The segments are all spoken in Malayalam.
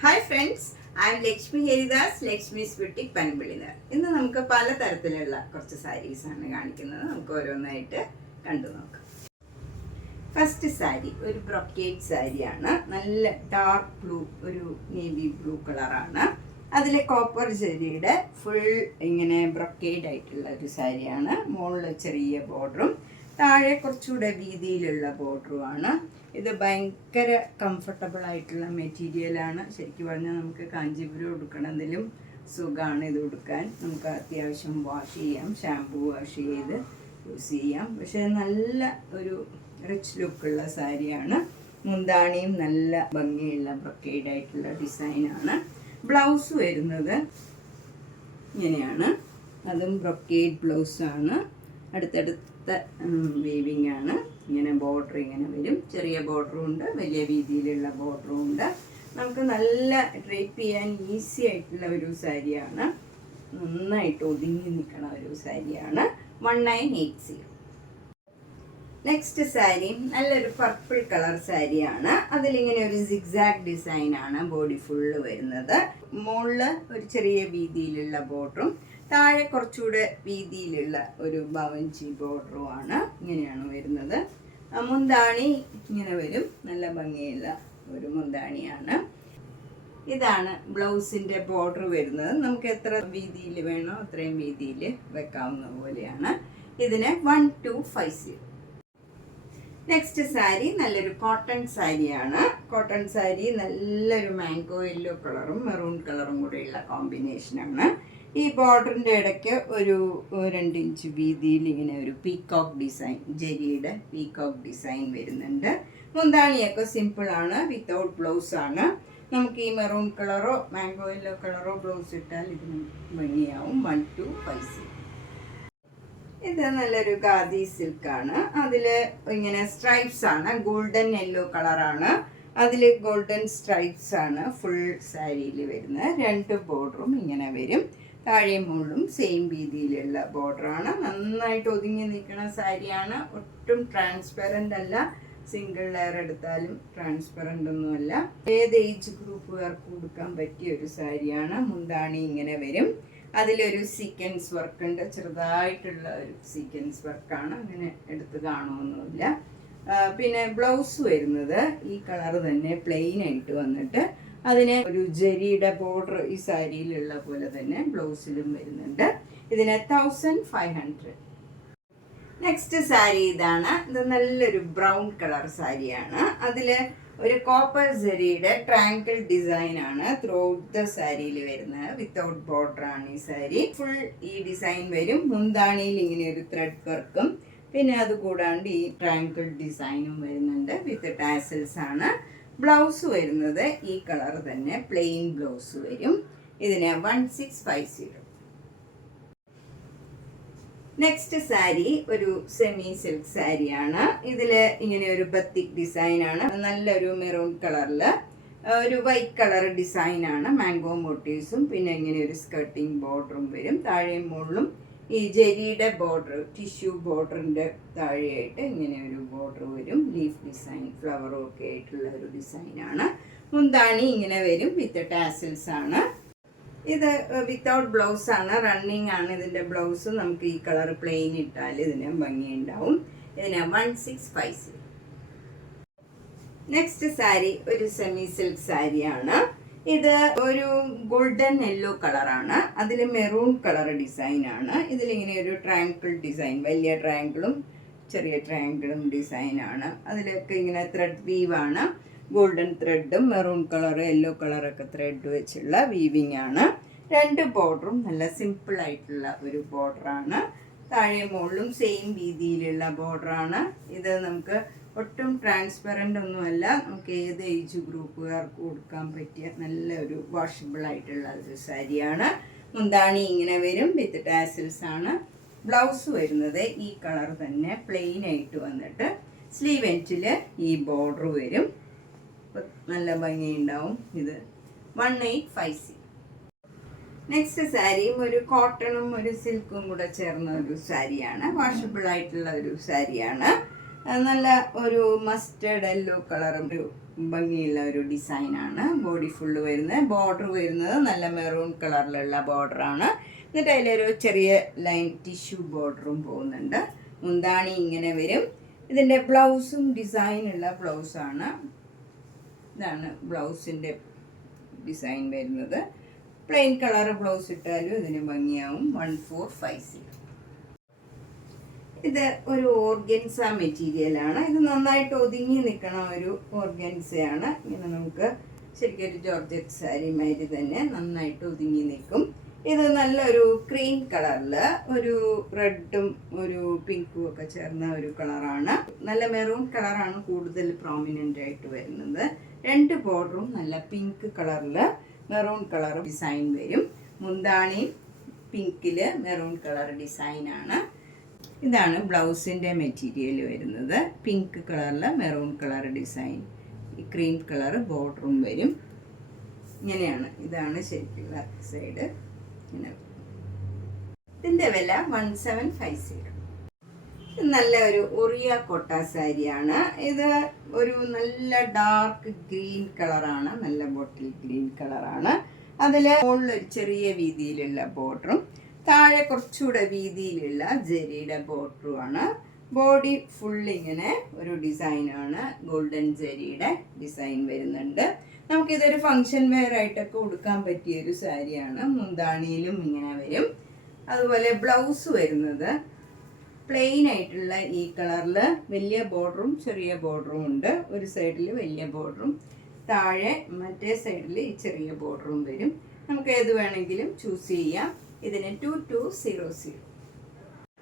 Hi friends, I am Lakshmi Haridas, Lakshmi's boutique പനമ്പിളിനർ. ഇന്ന് നമുക്ക് പലതരത്തിലുള്ള കുറച്ച് സാരീസാണ് കാണിക്കുന്നത്. നമുക്ക് ഓരോന്നായിട്ട് കണ്ടു നോക്കാം. ഫസ്റ്റ് സാരി ഒരു ബ്രൊക്കേഡ് സാരിയാണ്. നല്ല ഡാർക്ക് ബ്ലൂ, ഒരു നേവി ബ്ലൂ കളറാണ്. അതിലെ കോപ്പർ ജെറിയുടെ ഫുൾ ഇങ്ങനെ ബ്രൊക്കേഡ് ആയിട്ടുള്ള ഒരു സാരിയാണ്. മുകളിൽ ചെറിയ ബോർഡറും താഴെ കുറച്ചുകൂടെ വീതിയിലുള്ള ബോർഡറുമാണ്. ഇത് ഭയങ്കര കംഫർട്ടബിൾ ആയിട്ടുള്ള മെറ്റീരിയലാണ്. ശരിക്കും പറഞ്ഞാൽ നമുക്ക് കാഞ്ചീപുരം ഉടുക്കണതിലും സുഖമാണ് ഇത് ഉടുക്കാൻ. നമുക്ക് അത്യാവശ്യം വാഷ് ചെയ്യാം, ഷാമ്പൂ വാഷ് ചെയ്ത് യൂസ് ചെയ്യാം. പക്ഷേ നല്ല ഒരു റിച്ച് ലുക്കുള്ള സാരിയാണ്. മുന്താണിയും നല്ല ഭംഗിയുള്ള ബ്രൊക്കേഡ് ആയിട്ടുള്ള ഡിസൈനാണ്. ബ്ലൗസ് വരുന്നത് ഇങ്ങനെയാണ്. അതും ബ്രൊക്കേഡ് ബ്ലൗസാണ്. അടുത്തടുത്ത വീവിങ് ആണ്. ഇങ്ങനെ ബോർഡർ ഇങ്ങനെ വരും. ചെറിയ ബോർഡറും ഉണ്ട്, വലിയ രീതിയിലുള്ള ബോർഡറും ഉണ്ട്. നമുക്ക് നല്ല ഡ്രേപ്പ് ചെയ്യാൻ ഈസി ആയിട്ടുള്ള ഒരു സാരിയാണ്. നന്നായിട്ട് ഒതുങ്ങി നിൽക്കുന്ന ഒരു സാരിയാണ്. 1980. നെക്സ്റ്റ് സാരി നല്ലൊരു പർപ്പിൾ കളർ സാരിയാണ്. അതിലിങ്ങനെ ഒരു സിഗ്സാഗ് ഡിസൈനാണ് ബോഡി ഫുള്ള് വരുന്നത്. മുകളിൽ ഒരു ചെറിയ വീതിയിലുള്ള ബോർഡറും താഴെ കുറച്ചുകൂടെ വീതിയിലുള്ള ഒരു ബവഞ്ചി ബോർഡറുമാണ്. ഇങ്ങനെയാണ് വരുന്നത്. മുന്താണി ഇങ്ങനെ വരും. നല്ല ഭംഗിയുള്ള ഒരു മുന്താണിയാണ്. ഇതാണ് ബ്ലൗസിൻ്റെ ബോർഡർ വരുന്നത്. നമുക്ക് എത്ര വീതിയിൽ വേണോ അത്രയും വീതിയിൽ വെക്കാവുന്ന പോലെയാണ്. ഇതിന് 1250. നെക്സ്റ്റ് സാരി നല്ലൊരു കോട്ടൺ സാരിയാണ്. കോട്ടൺ സാരി നല്ലൊരു മാംഗോ യെല്ലോ കളറും മെറൂൺ കളറും കൂടെയുള്ള കോമ്പിനേഷനാണ്. ഈ ബോർഡറിൻ്റെ ഇടയ്ക്ക് ഒരു 2 ഇഞ്ച് വീതിയിൽ ഇങ്ങനെ ഒരു പീകോക്ക് ഡിസൈൻ, ജെരിയുടെ പീകോക്ക് ഡിസൈൻ വരുന്നുണ്ട്. മുന്താണിയൊക്കെ സിമ്പിളാണ്, വിത്തൗട്ട് ബ്ലൗസാണ്. നമുക്ക് ഈ മെറൂൺ കളറോ മാംഗോ യെല്ലോ കളറോ ബ്ലൗസ് ഇട്ടാൽ ഇതിന് ഭംഗിയാവും. 1250. ഇത് നല്ലൊരു ഖാദി സിൽക്കാണ്. അതിൽ ഇങ്ങനെ സ്ട്രൈപ്സ് ആണ്. ഗോൾഡൻ യെല്ലോ കളറാണ്. അതിൽ ഗോൾഡൻ സ്ട്രൈപ്സ് ആണ് ഫുൾ സാരിയിൽ വരുന്നത്. 2 ബോർഡറും ഇങ്ങനെ വരും. താഴെയും മുകളിലും സെയിം രീതിയിലുള്ള ബോർഡറാണ്. നന്നായിട്ട് ഒതുങ്ങി നിൽക്കുന്ന സാരിയാണ്. ഒട്ടും ട്രാൻസ്പെറൻ്റ് അല്ല. സിംഗിൾ ലെയർ എടുത്താലും ട്രാൻസ്പെറൻ്റ് ഒന്നുമല്ല. ഏത് ഏജ് ഗ്രൂപ്പുകാർക്ക് കൊടുക്കാൻ പറ്റിയ ഒരു സാരിയാണ്. മുന്താണി ഇങ്ങനെ വരും. അതിലൊരു സീക്വൻസ് വർക്ക് ഉണ്ട്. ചെറുതായിട്ടുള്ള ഒരു സീക്വൻസ് വർക്കാണ്. അങ്ങനെ എടുത്ത് കാണുമൊന്നുമില്ല. പിന്നെ ബ്ലൗസ് വരുന്നത് ഈ കളർ തന്നെ പ്ലെയിൻ ആയിട്ട് വന്നിട്ട് അതിന് ഒരു ജെരിയുടെ ബോർഡർ ഈ സാരിയിലുള്ള പോലെ തന്നെ ബ്ലൗസിലും വരുന്നുണ്ട്. ഇതിന് 1500. നെക്സ്റ്റ് സാരി ഇതാണ്. ഇത് നല്ലൊരു ബ്രൗൺ കളർ സാരിയാണ്. അതിൽ ഒരു കോപ്പർ ജെറിയുടെ ട്രയാങ്കിൾ ഡിസൈനാണ് ത്രൂ ഔട്ട് ദ സാരിയിൽ വരുന്നത്. വിത്തൗട്ട് ബോർഡറാണ് ഈ സാരി. ഫുൾ ഈ ഡിസൈൻ വരും. മുന്താണിയിൽ ഇങ്ങനെ ഒരു ത്രെഡ് വർക്കും പിന്നെ അതുകൂടാണ്ട് ഈ ട്രയാങ്കിൾ ഡിസൈനും വരുന്നുണ്ട്. വിത്ത് ടാസൽസ് ആണ്. ബ്ലൗസ് വരുന്നത് ഈ കളർ തന്നെ പ്ലെയിൻ ബ്ലൗസ് വരും. ഇതിന് 1650. നെക്സ്റ്റ് സാരി ഒരു സെമി സിൽക്ക് സാരിയാണ്. ഇതിൽ ഇങ്ങനെ ഒരു ബത്തിക് ഡിസൈനാണ്. നല്ലൊരു മെറൂൺ കളറിൽ ഒരു വൈറ്റ് കളർ ഡിസൈനാണ്. മാംഗോ മോട്ടീവ്സും പിന്നെ ഇങ്ങനെ ഒരു സ്കർട്ടിങ് ബോർഡറും വരും. താഴെയും മുകളിലും ഈ ജെരിയുടെ ബോർഡർ, ടിഷ്യൂ ബോർഡറിൻ്റെ താഴെയായിട്ട് ഇങ്ങനെ ഒരു ബോർഡർ വരും. ലീഫ് ഡിസൈൻ, ഫ്ലവറും ഒക്കെ ആയിട്ടുള്ള ഒരു ഡിസൈനാണ്. മുന്താണി ഇങ്ങനെ വരും. വിത്ത് ടാസൽസ് ആണ്. ഇത് വിത്തൗട്ട് ബ്ലൗസ് ആണ്. റണ്ണിങ് ആണ് ഇതിൻ്റെ ബ്ലൗസ്. നമുക്ക് ഈ കളർ പ്ലെയിൻ ഇട്ടാൽ ഇതിന് ഭംഗിയുണ്ടാവും. ഇതിന് 1650. നെക്സ്റ്റ് സാരി ഒരു സെമി സിൽക്ക് സാരിയാണ്. ഇത് ഒരു ഗോൾഡൻ യെല്ലോ കളറാണ്. അതിൽ മെറൂൺ കളർ ഡിസൈനാണ്. ഇതിലിങ്ങനെ ഒരു ട്രയാങ്കിൾ ഡിസൈൻ, വലിയ ട്രയാങ്കിളും ചെറിയ ട്രയാങ്കിളും ഡിസൈനാണ്. അതിലൊക്കെ ഇങ്ങനെ ത്രെഡ് വീവാണ്. ഗോൾഡൻ ത്രെഡും മെറൂൺ കളർ യെല്ലോ കളറൊക്കെ ത്രെഡ് വെച്ചുള്ള വീവിങ് ആണ്. 2 ബോർഡറും നല്ല സിമ്പിൾ ആയിട്ടുള്ള ഒരു ബോർഡറാണ്. താഴെ മുകളിലും സെയിം രീതിയിലുള്ള ബോർഡറാണ്. ഇത് നമുക്ക് ഒട്ടും ട്രാൻസ്പെറൻ്റ് ഒന്നുമല്ല. നമുക്ക് ഏത് ഏജ് ഗ്രൂപ്പുകാർക്ക് കൊടുക്കാൻ പറ്റിയ നല്ലൊരു വാഷബിൾ ആയിട്ടുള്ള ഒരു സാരിയാണ്. മുന്താണി ഇങ്ങനെ വരും. വിത്ത് ടാസൽസ് ആണ്. ബ്ലൗസ് വരുന്നത് ഈ കളർ തന്നെ പ്ലെയിൻ ആയിട്ട് വന്നിട്ട് സ്ലീവ് എൻഡിൽ ഈ ബോർഡർ വരും. നല്ല ഭംഗിയുണ്ടാവും. ഇത് 1850. നെക്സ്റ്റ് സാരിയും ഒരു കോട്ടണും ഒരു സിൽക്കും കൂടെ ചേർന്ന ഒരു സാരിയാണ്. വാഷബിൾ ആയിട്ടുള്ള ഒരു സാരിയാണ്. നല്ല ഒരു മസ്റ്റേർഡ് യെല്ലോ കളറും ഒരു ഭംഗിയുള്ള ഒരു ഡിസൈനാണ്. ബോഡി ഫുള്ള് വരുന്നത്. ബോർഡർ വരുന്നത് നല്ല മെറൂൺ കളറിലുള്ള ബോർഡറാണ്. എന്നിട്ട് അതിലൊരു ചെറിയ ലൈൻ ടിഷ്യൂ ബോർഡറും പോകുന്നുണ്ട്. മുന്താണി ഇങ്ങനെ വരും. ഇതിൻ്റെ ബ്ലൗസും ഡിസൈനുള്ള ബ്ലൗസാണ്. ഇതാണ് ബ്ലൗസിൻ്റെ ഡിസൈൻ വരുന്നത്. പ്ലെയിൻ കളർ ബ്ലൗസ് ഇട്ടാലും ഇതിന് ഭംഗിയാവും. 1450. ഇത് ഒരു ഓർഗൻസ മെറ്റീരിയലാണ്. ഇത് നന്നായിട്ട് ഒതുങ്ങി നിൽക്കണ ഒരു ഓർഗൻസയാണ്. ഇങ്ങനെ നമുക്ക് ശരിക്കും ഒരു ജോർജറ്റ് സാരി മാതിരി തന്നെ നന്നായിട്ട് ഒതുങ്ങി നിൽക്കും. ഇത് നല്ലൊരു ക്രീം കളറിൽ ഒരു റെഡും ഒരു പിങ്കും ഒക്കെ ചേർന്ന ഒരു കളറാണ്. നല്ല മെറൂൺ കളറാണ് കൂടുതൽ പ്രോമിനൻ്റ് ആയിട്ട് വരുന്നത്. 2 ബോർഡറും നല്ല പിങ്ക് കളറിൽ മെറൂൺ കളർ ഡിസൈൻ വരും. മുന്താണി പിങ്കിൽ മെറൂൺ കളർ ഡിസൈനാണ്. ഇതാണ് ബ്ലൗസിൻ്റെ മെറ്റീരിയൽ വരുന്നത്. പിങ്ക് കളറിൽ maroon colour design, cream colour ബോർഡറും വരും. ഇങ്ങനെയാണ്. ഇതാണ് ശരിക്കുള്ള സൈഡ്. ഇങ്ങനെ. ഇതിൻ്റെ വില 1750. നല്ല ഒരു ഒറിയ കോട്ട സാരിയാണ്. ഇത് ഒരു നല്ല ഡാർക്ക് ഗ്രീൻ കളറാണ്. നല്ല ബോട്ടിൽ ഗ്രീൻ കളറാണ്. അതിൽ മുകളിലൊരു ചെറിയ വീതിയിലുള്ള ബോർഡറും താഴെ കുറച്ചുകൂടെ വീതിയിലുള്ള ജെരിയുടെ ബോർഡറുമാണ്. ബോഡി ഫുൾ ഇങ്ങനെ ഒരു ഡിസൈനാണ്. ഗോൾഡൻ ജെരിയുടെ ഡിസൈൻ വരുന്നുണ്ട്. നമുക്കിതൊരു ഫങ്ഷൻ വെയർ ആയിട്ടൊക്കെ ഉടുക്കാൻ പറ്റിയൊരു സാരിയാണ്. മുന്താണിയിലും ഇങ്ങനെ വരും. അതുപോലെ ബ്ലൗസ് വരുന്നത് പ്ലെയിൻ ആയിട്ടുള്ള ഈ കളറിൽ വലിയ ബോർഡറും ചെറിയ ബോർഡറും ഉണ്ട്. ഒരു സൈഡിൽ വലിയ ബോർഡറും താഴെ മറ്റേ സൈഡിൽ ഈ ചെറിയ ബോർഡറും വരും. നമുക്ക് ഏത് വേണമെങ്കിലും ചൂസ് ചെയ്യാം. ഇതിന് 2200.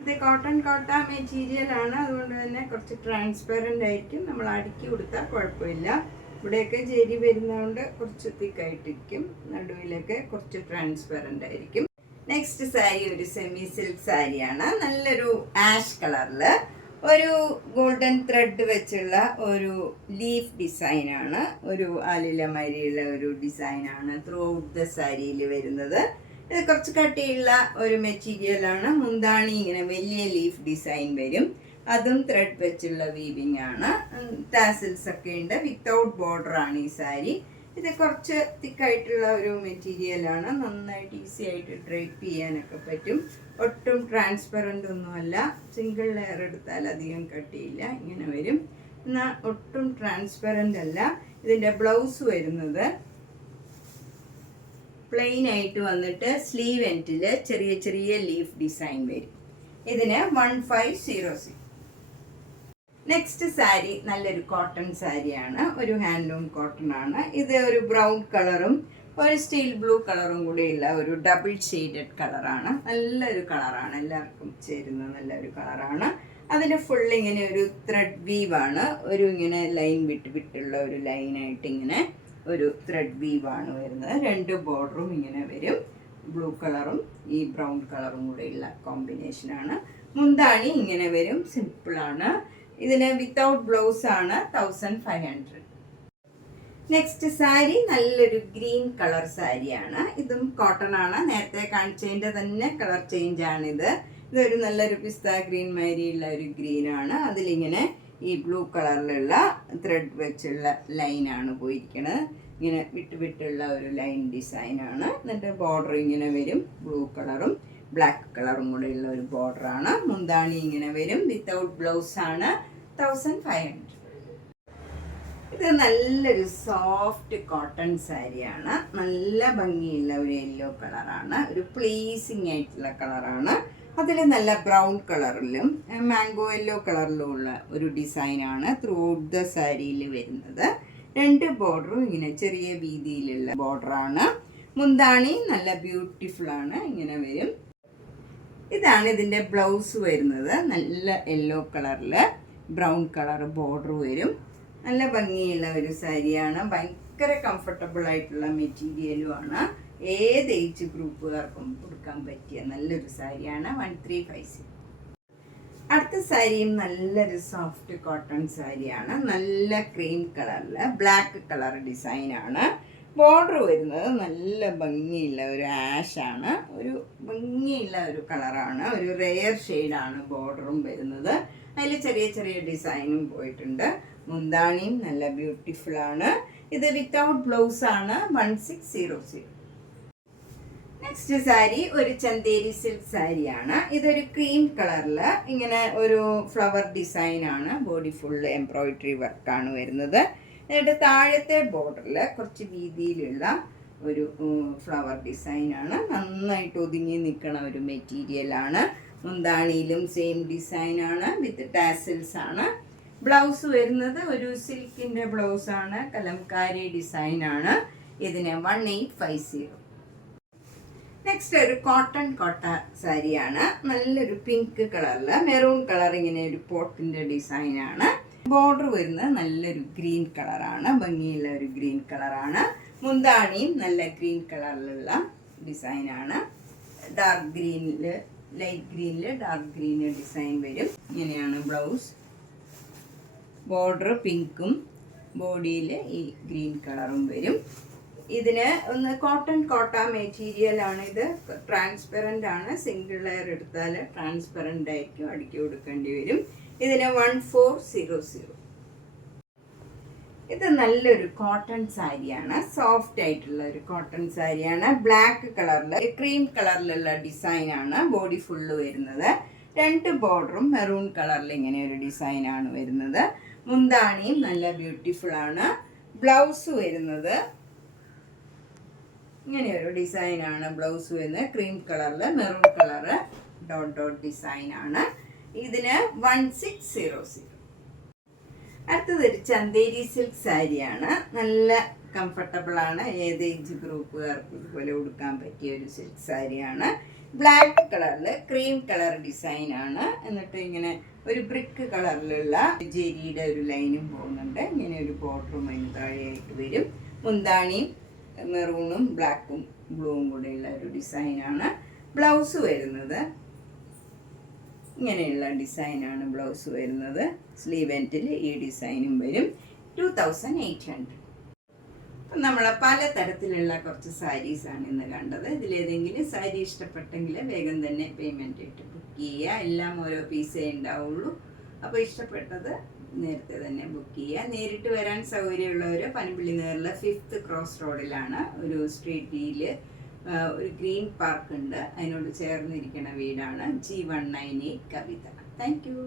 ഇത് കോട്ടൺ കോട്ട മെറ്റീരിയൽ ആണ്. അതുകൊണ്ട് തന്നെ കുറച്ച് ട്രാൻസ്പെറൻ്റ് ആയിരിക്കും. നമ്മൾ അടുക്കി കൊടുത്താൽ കുഴപ്പമില്ല. ഇവിടെയൊക്കെ ജെരി വരുന്നതുകൊണ്ട് കുറച്ച് തിക്കായിട്ടിരിക്കും. നടുവിലൊക്കെ കുറച്ച് ട്രാൻസ്പെറൻ്റ് ആയിരിക്കും. നെക്സ്റ്റ് സാരി ഒരു സെമി സിൽക്ക് സാരിയാണ്. നല്ലൊരു ആഷ് കളറിൽ ഒരു ഗോൾഡൻ ത്രെഡ് വെച്ചുള്ള ഒരു ലീഫ് ഡിസൈനാണ്. ഒരു ആലിലമാരിയുള്ള ഒരു ഡിസൈനാണ് ത്രൂ ഔട്ട് ദ സാരിയിൽ വരുന്നത്. ഇത് കുറച്ച് കട്ടിയുള്ള ഒരു മെറ്റീരിയലാണ്. മുന്താണി ഇങ്ങനെ വലിയ ലീഫ് ഡിസൈൻ വരും. അതും ത്രെഡ് വെച്ചുള്ള വീവിങ് ആണ്. ടാസിൽസ് ഒക്കെ ഉണ്ട്. വിത്തൗട്ട് ബോർഡറാണ് ഈ സാരി. ഇത് കുറച്ച് തിക്കായിട്ടുള്ള ഒരു മെറ്റീരിയലാണ്. നന്നായിട്ട് ഈസി ആയിട്ട് ഡ്രൈപ്പ് ചെയ്യാനൊക്കെ പറ്റും. ഒട്ടും ട്രാൻസ്പെറൻ്റ് ഒന്നുമല്ല. സിംഗിൾ ലെയർ എടുത്താൽ അധികം കട്ടിയില്ല. ഇങ്ങനെ വരും. എന്നാൽ ഒട്ടും ട്രാൻസ്പെറൻ്റ് അല്ല. ഇതിൻ്റെ ബ്ലൗസ് വരുന്നത് പ്ലെയിൻ ആയിട്ട് വന്നിട്ട് സ്ലീവ് എൻഡിൽ ചെറിയ ചെറിയ ലീഫ് ഡിസൈൻ വരും. ഇതിന് 1500. നെക്സ്റ്റ് സാരി നല്ലൊരു കോട്ടൺ സാരിയാണ്. ഒരു ഹാൻഡ്ലൂം കോട്ടൺ ആണ്. ഇത് ഒരു ബ്രൗൺ കളറും ഒരു സ്റ്റീൽ ബ്ലൂ കളറും കൂടിയുള്ള ഒരു ഡബിൾ ഷെയ്ഡഡ് കളറാണ്. നല്ലൊരു കളറാണ്. എല്ലാവർക്കും ചേരുന്ന നല്ലൊരു കളറാണ്. അതിന് ഫുൾ ഇങ്ങനെ ഒരു ത്രെഡ് വീവാണ്. ഒരു ഇങ്ങനെ ലൈൻ വിട്ടുള്ള ഒരു ലൈനായിട്ട് ഇങ്ങനെ ഒരു ത്രെഡ് വീവാണ് വരുന്നത്. 2 ബോർഡറും ഇങ്ങനെ വരും. ബ്ലൂ കളറും ഈ ബ്രൗൺ കളറും കൂടെയുള്ള കോമ്പിനേഷനാണ്. മുന്താണി ഇങ്ങനെ വരും. സിമ്പിളാണ്. ഇതിന് വിത്തൗട്ട് ബ്ലൗസ് ആണ്. 1500. നെക്സ്റ്റ് സാരി നല്ലൊരു ഗ്രീൻ കളർ സാരിയാണ്. ഇതും കോട്ടൺ ആണ്. നേരത്തെ കാണിച്ചതിൻ്റെ തന്നെ കളർ ചേഞ്ച് ആണിത്. ഇതൊരു നല്ലൊരു പിസ്ത ഗ്രീൻ മാതിരിയുള്ള ഒരു ഗ്രീനാണ്. അതിലിങ്ങനെ ഈ ബ്ലൂ കളറിലുള്ള ത്രെഡ് വെച്ചുള്ള ലൈനാണ് പോയിരിക്കുന്നത്. ഇങ്ങനെ വിട്ടുള്ള ഒരു ലൈൻ ഡിസൈനാണ്. എന്നിട്ട് ബോർഡർ ഇങ്ങനെ വരും. ബ്ലൂ കളറും ബ്ലാക്ക് കളറും കൂടെ ഉള്ള ഒരു ബോർഡറാണ്. മുന്താണി ഇങ്ങനെ വരും. വിത്തൗട്ട് ബ്ലൗസ് ആണ്. 1500. ഇത് നല്ലൊരു സോഫ്റ്റ് കോട്ടൺ സാരിയാണ്. നല്ല ഭംഗിയുള്ള ഒരു യെല്ലോ കളറാണ്. ഒരു പ്ലീസിങ് ആയിട്ടുള്ള കളറാണ്. അതിൽ നല്ല ബ്രൗൺ കളറിലും മാംഗോ യെല്ലോ കളറിലും ഉള്ള ഒരു ഡിസൈനാണ് ത്രൂ ഔട്ട് ദ സാരിയിൽ വരുന്നത്. 2 ബോർഡറും ഇങ്ങനെ ചെറിയ വീതിയിലുള്ള ബോർഡറാണ്. മുന്താണി നല്ല ബ്യൂട്ടിഫുൾ ആണ്. ഇങ്ങനെ വരും. ഇതാണ് ഇതിൻ്റെ ബ്ലൗസ് വരുന്നത്. നല്ല യെല്ലോ കളറിൽ ബ്രൗൺ കളർ ബോർഡർ വരും. നല്ല ഭംഗിയുള്ള ഒരു സാരിയാണ്. ഭയങ്കര കംഫർട്ടബിൾ ആയിട്ടുള്ള മെറ്റീരിയലുമാണ്. ഏത് ഏജ് ഗ്രൂപ്പുകാർക്കും കൊടുക്കാൻ പറ്റിയ നല്ലൊരു സാരിയാണ്. 1350. അടുത്ത സാരിയും നല്ലൊരു സോഫ്റ്റ് കോട്ടൺ സാരിയാണ്. നല്ല ക്രീം കളറിൽ ബ്ലാക്ക് കളർ ഡിസൈനാണ്. ബോർഡർ വരുന്നത് നല്ല ഭംഗിയുള്ള ഒരു ആഷാണ്. ഒരു ഭംഗിയുള്ള ഒരു കളറാണ്. ഒരു റെയർ ഷെയ്ഡാണ് ബോർഡറും വരുന്നത്. അതിൽ ചെറിയ ചെറിയ ഡിസൈനും പോയിട്ടുണ്ട്. മുന്താണിയും നല്ല ബ്യൂട്ടിഫുൾ ആണ്. ഇത് വിത്തൗട്ട് ബ്ലൗസ് ആണ്. 1600. നെക്സ്റ്റ് സാരി ഒരു ചന്തേരി സിൽക്ക് സാരിയാണ്. ഇതൊരു ക്രീം കളറിൽ ഇങ്ങനെ ഒരു ഫ്ലവർ ഡിസൈൻ ആണ്. ബോഡി ഫുള്ള് എംബ്രോയിഡറി വർക്കാണ് വരുന്നത്. എന്നിട്ട് താഴത്തെ ബോർഡറിൽ കുറച്ച് വീതിയിലുള്ള ഒരു ഫ്ലവർ ഡിസൈൻ ആണ്. നന്നായിട്ട് ഒതുങ്ങി നിൽക്കുന്ന ഒരു മെറ്റീരിയൽ ആണ്. മുന്താണിയിലും സെയിം ഡിസൈൻ ആണ്. വിത്ത് ടാസിൽസ് ആണ്. ബ്ലൗസ് വരുന്നത് ഒരു സിൽക്കിൻ്റെ ബ്ലൗസ് ആണ്. കലംകാരി ഡിസൈൻ ആണ്. ഇതിന് 1850. നെക്സ്റ്റ് ഒരു കോട്ടൺ കോട്ട സാരിയാണ്. നല്ലൊരു പിങ്ക് കളറിൽ മെറൂൺ കളർ ഇങ്ങനെ ഒരു പോട്ടിൻ്റെ ഡിസൈനാണ്. ബോർഡർ വരുന്നത് നല്ലൊരു ഗ്രീൻ കളറാണ്. ഭംഗിയുള്ള ഒരു ഗ്രീൻ കളറാണ്. മുന്താണിയും നല്ല ഗ്രീൻ കളറിലുള്ള ഡിസൈനാണ്. ഡാർക്ക് ഗ്രീനിൽ ലൈറ്റ് ഗ്രീനിൽ ഡാർക്ക് ഗ്രീന് ഡിസൈൻ വരും. ഇങ്ങനെയാണ് ബ്ലൗസ്. ബോർഡർ പിങ്കും ബോഡിയിൽ ഈ ഗ്രീൻ കളറും വരും. ഇതിന് ഒന്ന് കോട്ടൺ കോട്ട മെറ്റീരിയൽ ആണ്. ഇത് ട്രാൻസ്പെറൻ്റ് ആണ്. സിംഗിൾ ലെയർ എടുത്താൽ ട്രാൻസ്പെറൻ്റ് ആയിരിക്കും. അടുക്കി കൊടുക്കേണ്ടി വരും. ഇതിന് 1400. ഇത് നല്ലൊരു കോട്ടൺ സാരിയാണ്. സോഫ്റ്റ് ആയിട്ടുള്ള ഒരു കോട്ടൺ സാരിയാണ്. ബ്ലാക്ക് കളറിൽ ക്രീം കളറിലുള്ള ഡിസൈനാണ്. ബോഡി ഫുള്ള് വരുന്നത്. 2 ബോർഡറും മെറൂൺ കളറിൽ ഇങ്ങനെ ഒരു ഡിസൈനാണ് വരുന്നത്. മുന്താണിയും നല്ല ബ്യൂട്ടിഫുൾ ആണ്. ബ്ലൗസ് വരുന്നത് ഇങ്ങനെയൊരു ഡിസൈനാണ്. ബ്ലൗസ് വരുന്നത് ക്രീം കളറിൽ മെറൂൺ കളറ് ഡോട്ട് ഡോട്ട് ഡിസൈനാണ്. ഇതിന് 1600. അടുത്തത് ഒരു ചന്തേരി സിൽക്ക് സാരിയാണ്. നല്ല കംഫർട്ടബിൾ ആണ്. ഏത് ഏജ് ഗ്രൂപ്പുകാർക്ക് ഇതുപോലെ ഉടുക്കാൻ പറ്റിയ ഒരു സിൽക്ക് സാരിയാണ്. ബ്ലാക്ക് കളറിൽ ക്രീം കളർ ഡിസൈനാണ്. എന്നിട്ട് ഇങ്ങനെ ഒരു ബ്രിക്ക് കളറിലുള്ള ജെരിയുടെ ഒരു ലൈനും പോകുന്നുണ്ട്. ഇങ്ങനെ ഒരു ബോർഡറും അതിന് താഴെയായിട്ട് വരും. മുന്താണിയും മെറൂണും ബ്ലാക്കും ബ്ലൂവും കൂടെയുള്ള ഒരു ഡിസൈനാണ്. ബ്ലൗസ് വരുന്നത് ഇങ്ങനെയുള്ള ഡിസൈനാണ് ബ്ലൗസ് വരുന്നത്. സ്ലീവ് എൻഡിൽ ഈ ഡിസൈനും വരും. 2800. നമ്മൾ പലതരത്തിലുള്ള കുറച്ച് സാരീസാണ് ഇന്ന് കണ്ടത്. ഇതിലേതെങ്കിലും സാരി ഇഷ്ടപ്പെട്ടെങ്കിൽ വേഗം തന്നെ പേയ്മെൻറ്റ് ഇട്ട് ബുക്ക് ചെയ്യുക. എല്ലാം ഓരോ പീസേ ഉണ്ടാവുള്ളൂ. അപ്പോൾ ഇഷ്ടപ്പെട്ടത് നേരത്തെ തന്നെ ബുക്ക് ചെയ്യുക. നേരിട്ട് വരാൻ സൗകര്യമുള്ളവർ പനമ്പള്ളി നേരിലെ 5th ക്രോസ് റോഡിലാണ് ഒരു സ്ട്രീറ്റിൽ ഒരു ഗ്രീൻ പാർക്ക് ഉണ്ട്. അതിനോട് ചേർന്നിരിക്കുന്ന വീടാണ് G198 കവിത. Thank you.